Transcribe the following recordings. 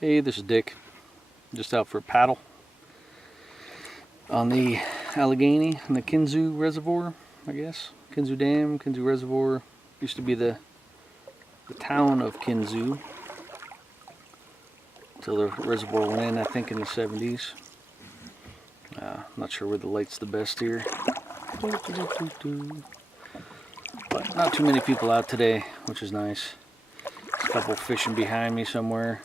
Hey, this is Dick. Just out for a paddle on the Allegheny and the Kinzua Reservoir, I guess. Kinzua Dam, Kinzua Reservoir. Used to be the town of Kinzua until the reservoir went in, I think, in the 70s. I'm not sure where the light's the best here. But not too many people out today, which is nice. There's a couple fishing behind me somewhere.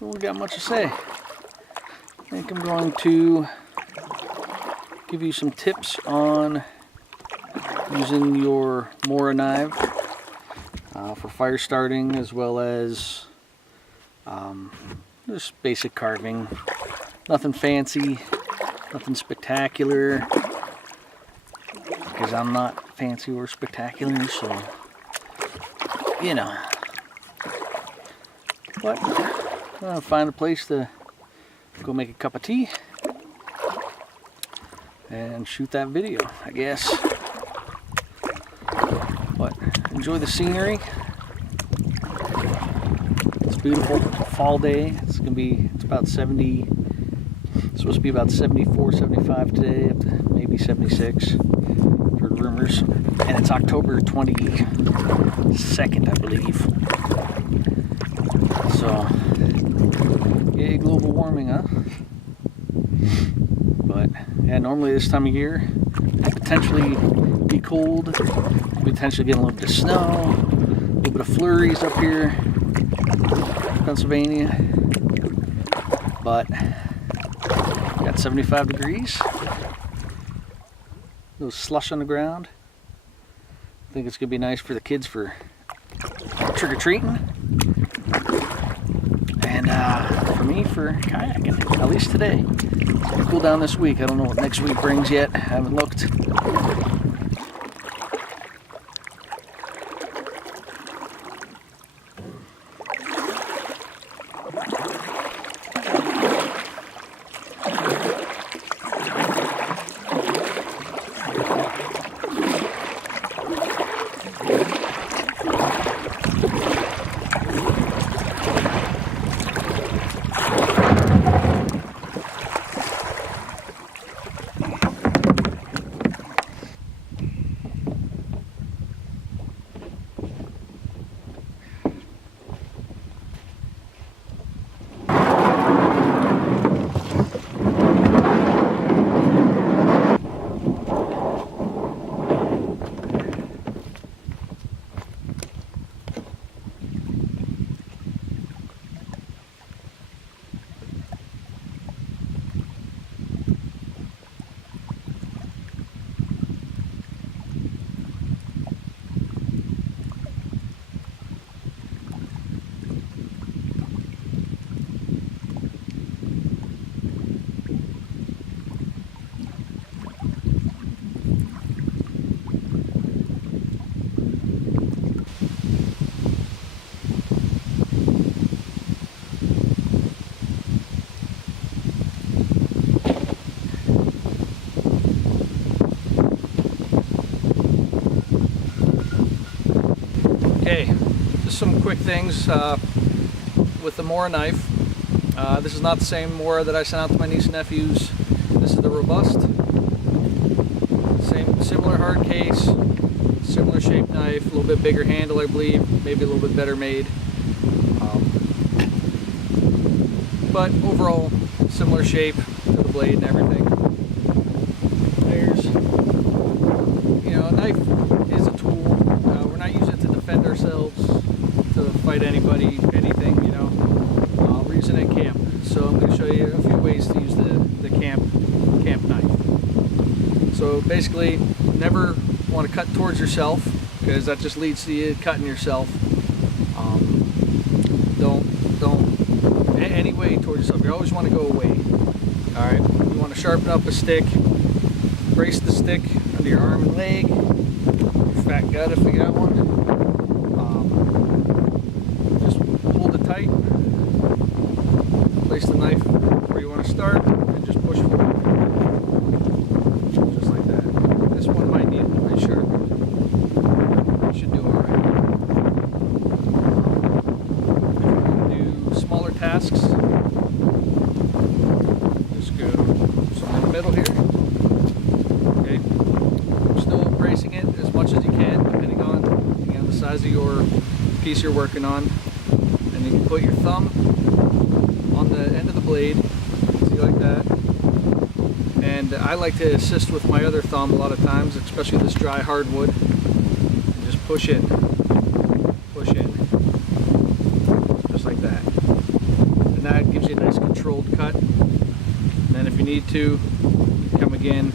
Don't got much to say. I think I'm going to give you some tips on using your Mora knife for fire starting, as well as just basic carving. Nothing fancy, nothing spectacular, because I'm not fancy or spectacular, so you know. But I'm gonna find a place to go make a cup of tea and shoot that video, I guess. But enjoy the scenery. It's a beautiful fall day. It's about 70. It's supposed to be about 74, 75 today, up to maybe 76. Heard rumors. And it's October 22nd, I believe. So, yay, global warming, huh? But yeah, normally this time of year, potentially be cold, potentially get a little bit of snow, a little bit of flurries up here, Pennsylvania. But got 75 degrees. A little slush on the ground. I think it's gonna be nice for the kids for trick-or-treating. And for me, for kayaking, at least today. It's gonna cool down this week. I don't know what next week brings yet. I haven't looked. Okay, just some quick things with the Mora knife. This is not the same Mora that I sent out to my niece and nephews. This is the robust. Similar hard case, similar shaped knife, a little bit bigger handle, I believe, maybe a little bit better made. But overall, similar shape to the blade and everything. There's, a knife is a tool. We're not using it to defend ourselves, to fight anybody, anything, we're using it in camp. So I'm going to show you a few ways to use the camp knife. So basically, never want to cut towards yourself, because that just leads to you cutting yourself. Don't any way towards yourself. You always want to go away. All right. You want to sharpen up a stick. Brace the stick under your arm and leg. Your fat gut if you got one. Just hold it tight. Place the knife where you want to start, and just push forward. Just like that. This one might need a sharp. Should do spacing it as much as you can, depending on the size of your piece you're working on. And you can put your thumb on the end of the blade, see, like that. And I like to assist with my other thumb a lot of times, especially this dry hardwood. And just push in, just like that. And that gives you a nice controlled cut. And then if you need to, come again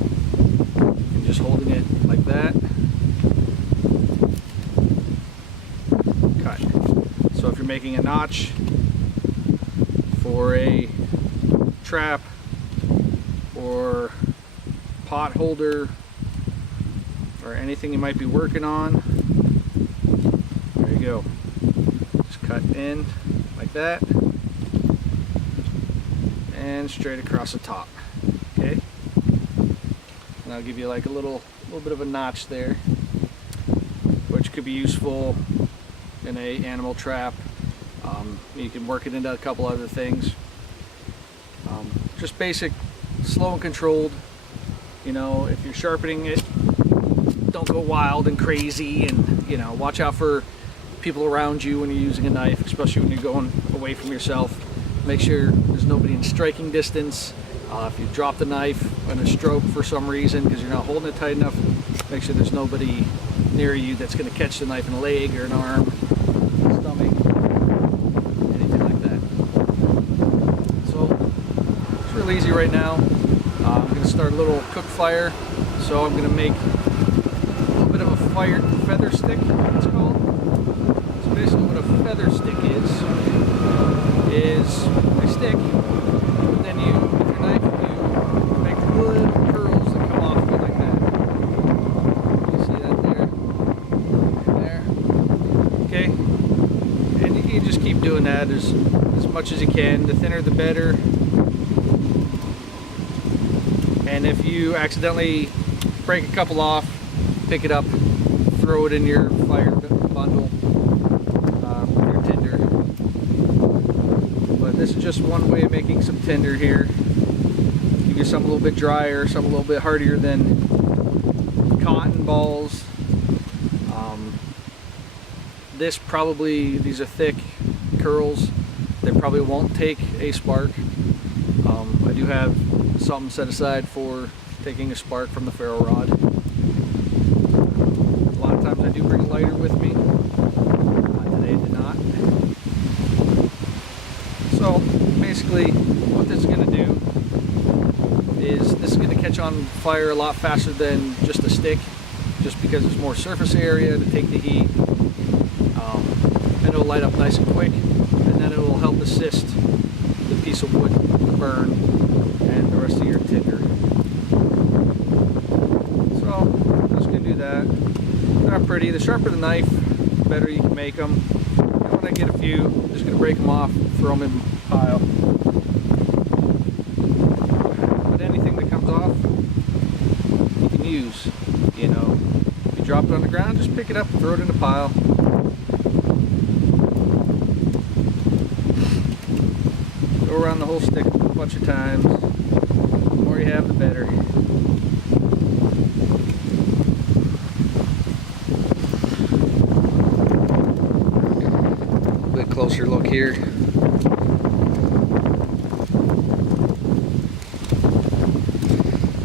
and just holding it like that. Cut. So if you're making a notch for a trap or pot holder or anything you might be working on, there you go. Just cut in like that and straight across the top. Okay, and I'll give you like a little bit of a notch there, which could be useful in a animal trap. You can work it into a couple other things. Just basic, slow and controlled. You know, if you're sharpening it, don't go wild and crazy, and you know, watch out for people around you when you're using a knife, especially when you're going away from yourself. Make sure there's nobody in striking distance. If you drop the knife in a stroke for some reason because you're not holding it tight enough, make sure there's nobody near you that's going to catch the knife in a leg or an arm, stomach, anything like that. So it's real easy right now. I'm going to start a little cook fire, so I'm going to make a little bit of a feather stick, it's called. So basically what a feather stick is a stick, but then you, with your knife, you make little curls that come off of it like that. You see that there? Okay, and you can just keep doing that as much as you can. The thinner the better. And if you accidentally break a couple off, pick it up, throw it in your fire bundle with your tinder. But this is just one way of making some tinder here. Give you some a little bit drier, some a little bit hardier than cotton balls. These are thick curls. They probably won't take a spark. I do have something set aside for taking a spark from the ferro rod. A lot of times I do bring a lighter with me. Today I did not. So basically what this is going to do is this is going to catch on fire a lot faster than just a stick, just because there's more surface area to take the heat. And it'll light up nice and quick, and then it will help assist the piece of wood to burn and the rest of your tinder. So I'm just going to do that. They're not pretty. The sharper the knife, the better you can make them. And when I get a few, I'm just going to break them off, throw them in a pile. But anything that comes off, you can use. You know, if you drop it on the ground, just pick it up and throw it in a pile. Go around the whole stick a bunch of times. The more you have, the better. A bit closer look here.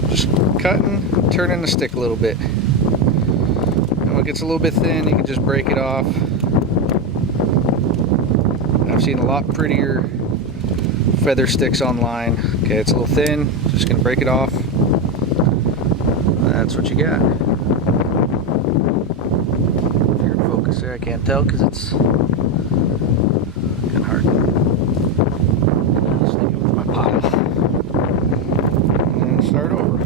Just cutting, turning the stick a little bit. And when it gets a little bit thin, you can just break it off. I've seen a lot prettier feather sticks online. Okay, it's a little thin, just gonna break it off. That's what you got. If you're in focus there, I can't tell because it's kind of hard. I'll stick it with my pile and start over.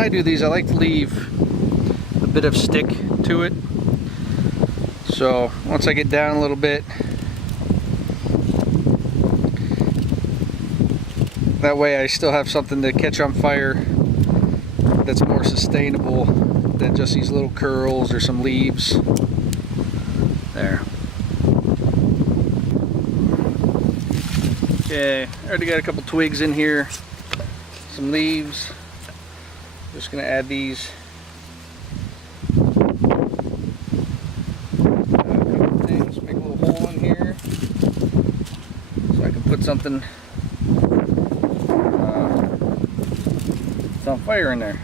I do these, I like to leave a bit of stick to it. So once I get down a little bit, that way I still have something to catch on fire that's more sustainable than just these little curls or some leaves. There. Okay, I already got a couple twigs in here, some leaves. Just gonna add these. A couple things, make a little hole in here so I can put something on fire in there.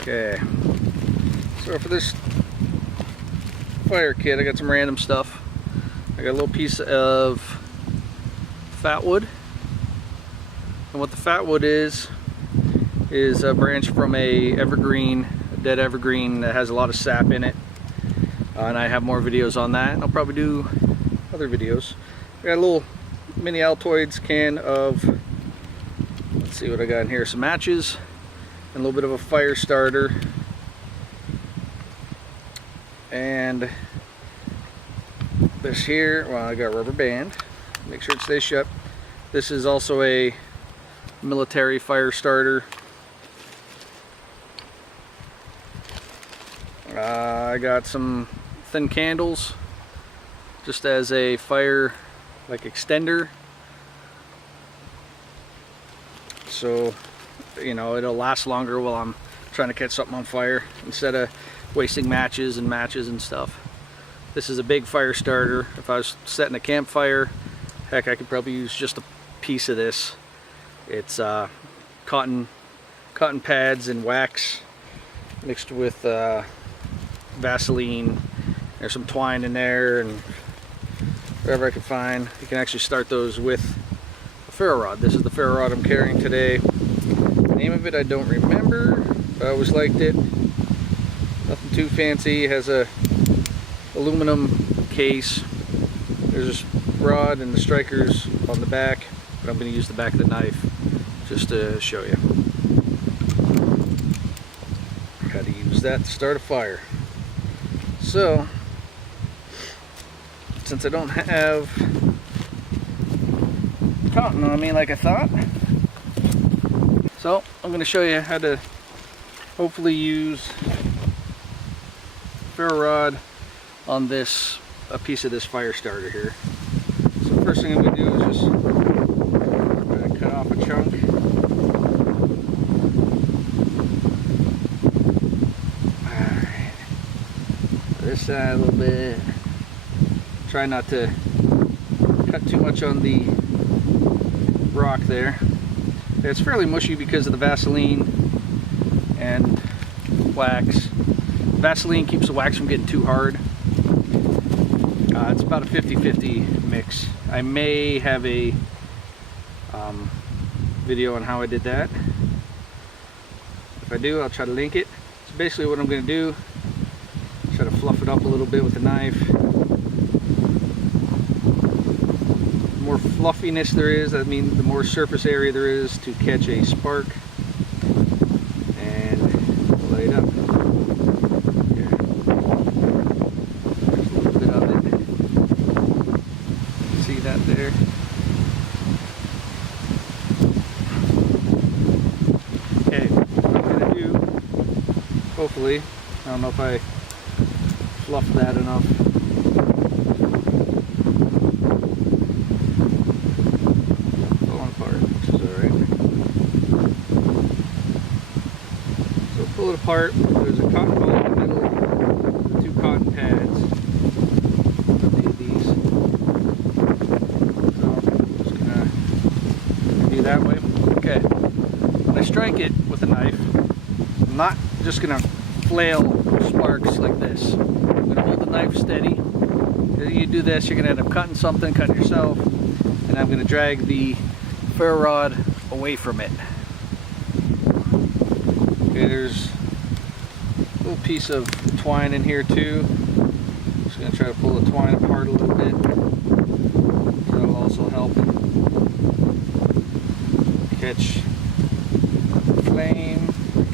Okay, so for this fire kit, I got some random stuff. I got a little piece of fat wood, and what the fat wood is a branch from a dead evergreen that has a lot of sap in it, and I have more videos on that, and I'll probably do other videos. I got a little mini Altoids can of, let's see what I got in here, some matches and a little bit of a fire starter, and this here, well, I got a rubber band, make sure it stays shut. This is also a military fire starter. I got some thin candles just as a fire like extender, so you know it'll last longer while I'm trying to catch something on fire instead of wasting matches and stuff. This is a big fire starter. If I was setting a campfire, heck, I could probably use just a piece of this. It's cotton pads and wax mixed with Vaseline. There's some twine in there and whatever I can find. You can actually start those with a ferro rod. This is the ferro rod I'm carrying today. The name of it I don't remember, but I always liked it. Nothing too fancy. It has a aluminum case. There's this rod and the strikers on the back, but I'm going to use the back of the knife just to show you how to use that to start a fire. So since I don't have cotton on me like I thought, so I'm going to show you how to hopefully use ferro rod on this, a piece of this fire starter here. So the first thing I'm going to do is just try to cut off a chunk. Alright, this side a little bit. Try not to cut too much on the rock there. It's fairly mushy because of the Vaseline and wax. Vaseline keeps the wax from getting too hard. It's about a 50-50 mix. I may have a video on how I did that. If I do, I'll try to link it. So basically what I'm going to do, try to fluff it up a little bit with a knife. The more fluffiness there is, I mean the more surface area there is to catch a spark and light up. There. Okay, what I'm going to do, hopefully, I don't know if I fluffed that enough. Falling apart, which is alright. So pull it apart, there's a cotton ball in the middle, 2 cotton pads. That way. Okay, when I strike it with a knife, I'm not just gonna flail sparks like this. I'm gonna hold the knife steady. You do this, you're gonna end up cutting something, cutting yourself, and I'm gonna drag the ferro rod away from it. Okay, there's a little piece of twine in here too. Just gonna try to pull the twine apart a little bit. That'll also help catch flame,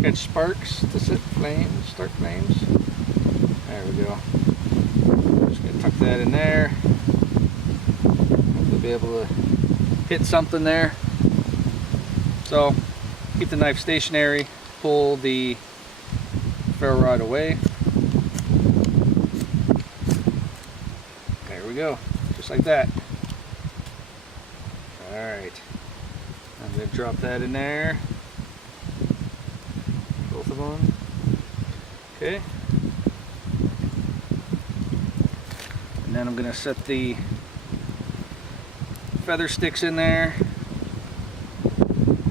catch sparks to set flames, start flames. There we go. Just gonna tuck that in there. Hopefully be able to hit something there. So keep the knife stationary, pull the ferro rod away. There we go, just like that. Alright, I'm going to drop that in there. Both of them. Okay. And then I'm going to set the feather sticks in there.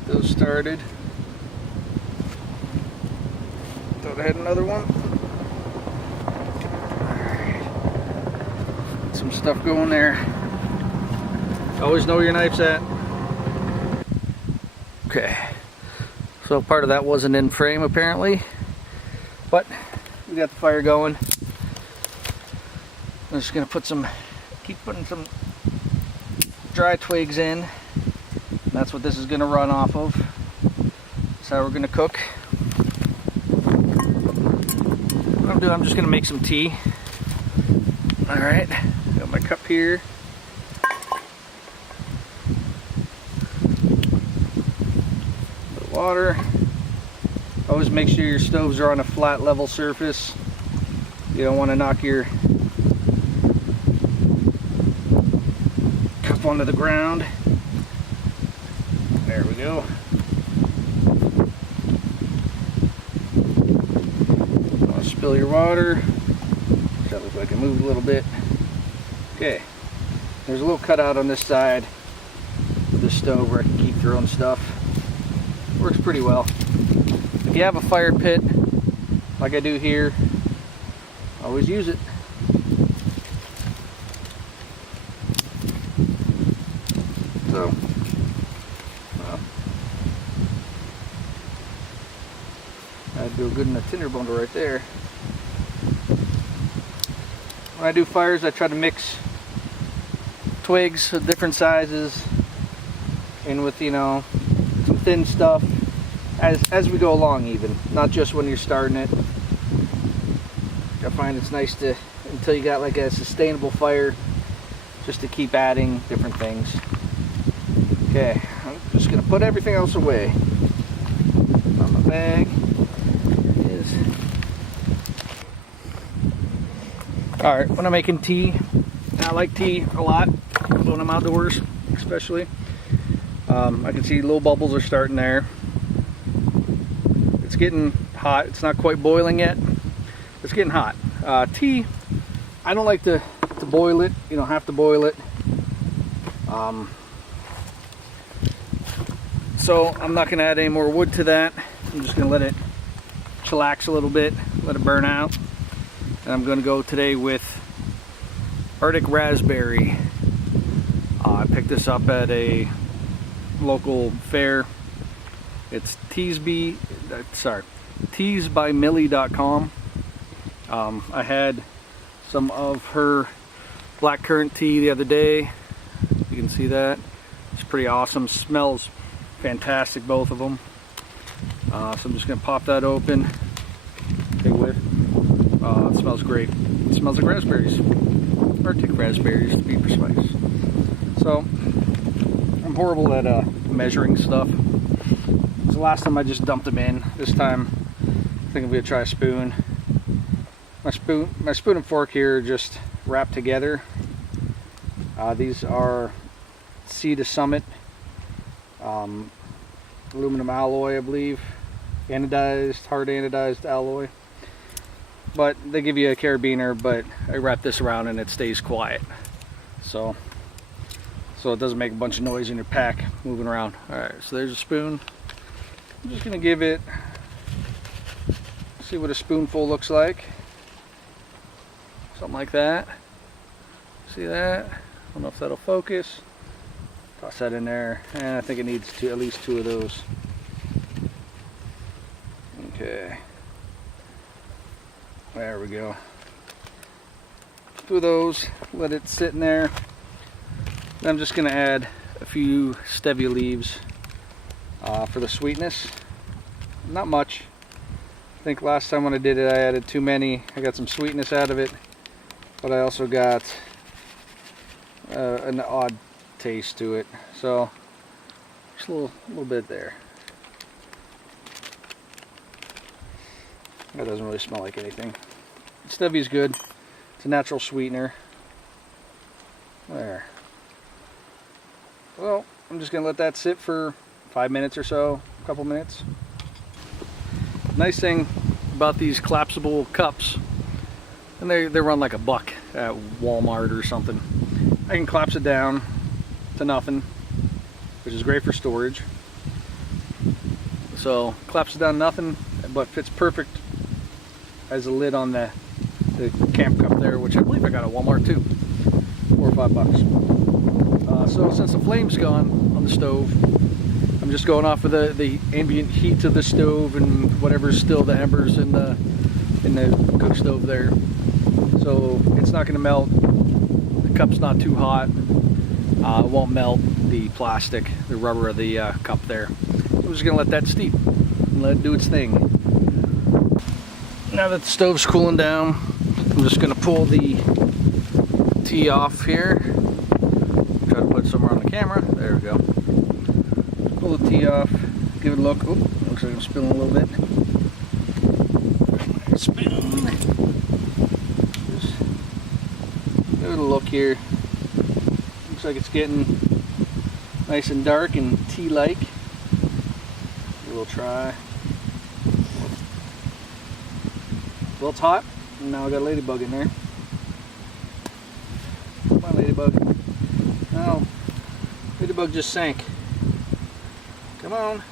Those started. Thought I had another one. Alright. Some stuff going there. Always know where your knife's at. Okay. So part of that wasn't in frame apparently. But we got the fire going. I'm just gonna keep putting some dry twigs in. And that's what this is gonna run off of. That's how we're gonna cook. What I'm doing, I'm just gonna make some tea. Alright, got my cup here. Water. Always make sure your stoves are on a flat level surface. You don't want to knock your cup onto the ground. There we go. Don't spill your water. That looks like it moved a little bit. Okay. There's a little cutout on this side of the stove where I can keep throwing stuff. Works pretty well. If you have a fire pit like I do here, always use it. So that'd go good in a tinder bundle right there. When I do fires, I try to mix twigs of different sizes in with, you know, some thin stuff as we go along, even not just when you're starting it. I find it's nice to, until you got like a sustainable fire, just to keep adding different things. Okay, I'm just gonna put everything else away on my bag. There it is. Alright, when I'm making tea, I like tea a lot when I'm outdoors, especially. I can see little bubbles are starting there. It's getting hot. It's not quite boiling yet. It's getting hot. Tea, I don't like to boil it. You don't have to boil it. So I'm not going to add any more wood to that. I'm just going to let it chillax a little bit, let it burn out. And I'm going to go today with Arctic Raspberry. I picked this up at a local fair. It's teasbymillie.com. I had some of her blackcurrant tea the other day. You can see that. It's pretty awesome. Smells fantastic, both of them. So I'm just going to pop that open. Take a whiff. It smells great. It smells like raspberries. Arctic raspberries, to be precise. So I'm horrible at measuring stuff. So the last time I just dumped them in. This time I think I'm going to try a spoon. My spoon and fork here are just wrapped together. These are Sea to Summit aluminum alloy, I believe. Anodized, hard anodized alloy. But they give you a carabiner, but I wrap this around and it stays quiet. So it doesn't make a bunch of noise in your pack moving around. Alright, so there's a spoon. I'm just going to give it, see what a spoonful looks like. Something like that. See that? I don't know if that'll focus. Toss that in there. And I think it needs at least 2 of those. Okay. There we go. 2 of those. Let it sit in there. Then I'm just going to add a few stevia leaves for the sweetness. Not much. think last time when I did it, I added too many. I got some sweetness out of it, but I also got an odd taste to it. So just a little bit there. That doesn't really smell like anything. Stevia is good. It's a natural sweetener. There. Well, I'm just gonna let that sit for 5 minutes or so, a couple minutes. Nice thing about these collapsible cups, and they run like $1 at Walmart or something. I can collapse it down to nothing, which is great for storage. So collapse it down to nothing, but fits perfect as a lid on the camp cup there, which I believe I got at Walmart too, $4 or $5. So since the flame's gone on the stove, I'm just going off of the ambient heat of the stove and whatever's still the embers in the cook stove there. So it's not going to melt. The cup's not too hot. It won't melt the plastic, the rubber of the cup there. I'm just going to let that steep and let it do its thing. Now that the stove's cooling down, I'm just going to pull the tea off here. Try to put it somewhere on the camera. There we go. Pull the tea off, give it a look. Oh, looks like I'm spilling a little bit. Spoon. Just give it a look here. Looks like it's getting nice and dark and tea-like. We'll try. Well, it's hot, and now I got a ladybug in there. Come on, ladybug. Oh, ladybug just sank. Come on,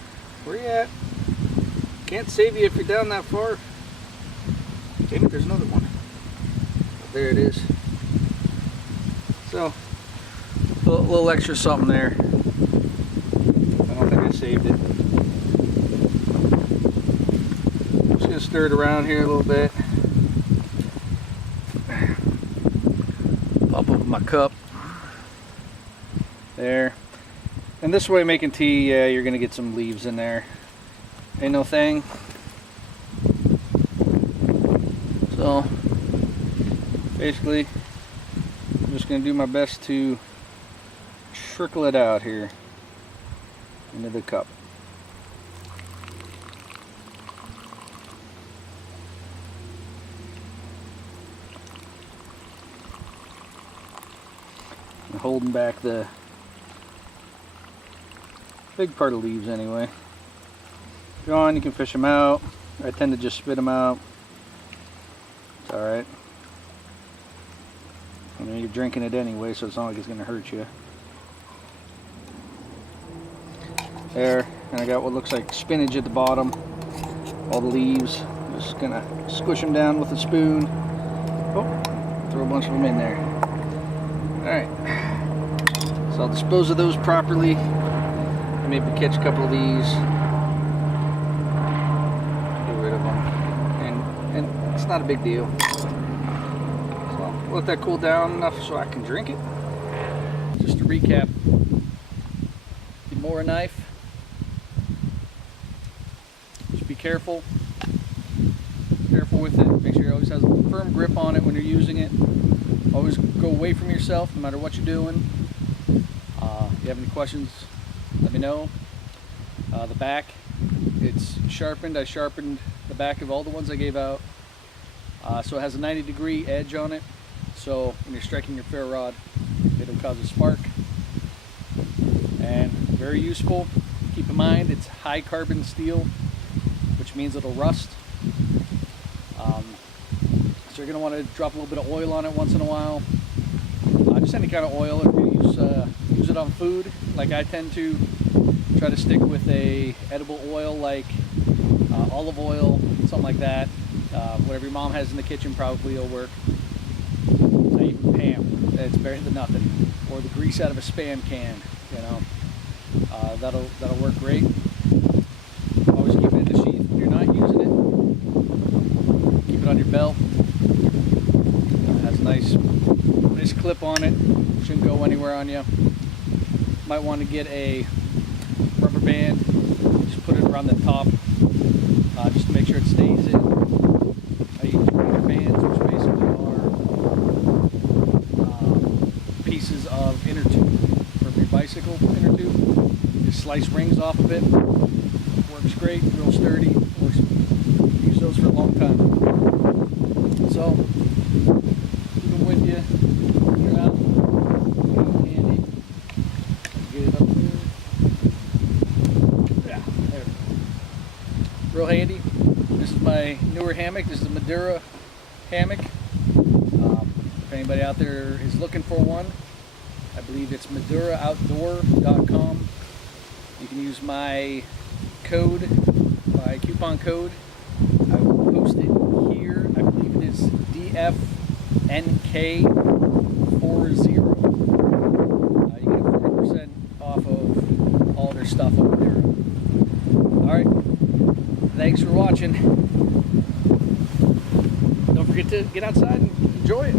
where you at? Can't save you if you're down that far. Damn it, there's another one. There it is. So, a little extra something there. I don't think I saved it. I'm just gonna stir it around here a little bit. Pop open my cup. There. And this way making tea, you're gonna get some leaves in there. Ain't no thing. So basically, I'm just gonna do my best to trickle it out here into the cup. I'm holding back the big part of leaves anyway. If you're on, you can fish them out. I tend to just spit them out. It's alright. I mean, you're drinking it anyway, so it's not like it's going to hurt you. There, and I got what looks like spinach at the bottom. All the leaves. Just going to squish them down with a spoon. Oh, throw a bunch of them in there. Alright. So I'll dispose of those properly. Maybe catch a couple of these, get rid of them, and it's not a big deal. So I'll let that cool down enough so I can drink it. Just to recap, get more a knife. Just be careful with it. Make sure it always has a firm grip on it when you're using it. Always go away from yourself no matter what you're doing. If you have any questions, let me know. The back, it's sharpened. I sharpened the back of all the ones I gave out. So it has a 90-degree edge on it. So when you're striking your ferro rod, it'll cause a spark. And very useful. Keep in mind, it's high carbon steel, which means it'll rust. So you're going to want to drop a little bit of oil on it once in a while. Just any kind of oil. If you use it on food, like I tend to, try to stick with a edible oil like olive oil, something like that. Whatever your mom has in the kitchen probably will work. Even Pam, it's better than nothing. Or the grease out of a Spam can, you know. That'll work great. Always keep it in the sheath when you're not using it. Keep it on your belt. It has a nice clip on it. Shouldn't go anywhere on you. Might want to get a rubber band. Just put it around the top just to make sure it stays in. I use rubber bands, which basically are pieces of inner tube from your bicycle inner tube. Just slice rings off of it. Works great, real sturdy. Works, use those for a long time. So keep them with you when you're out. Handy. Get it up there. Yeah, there. Real handy. This is my newer hammock. This is a Madura hammock. If anybody out there is looking for one, I believe it's MaduraOutdoor.com. You can use my code, my coupon code. I will post it here. I believe it is DFNK40. You get 40% off of all their stuff over there. Alright, thanks for watching. Don't forget to get outside and enjoy it.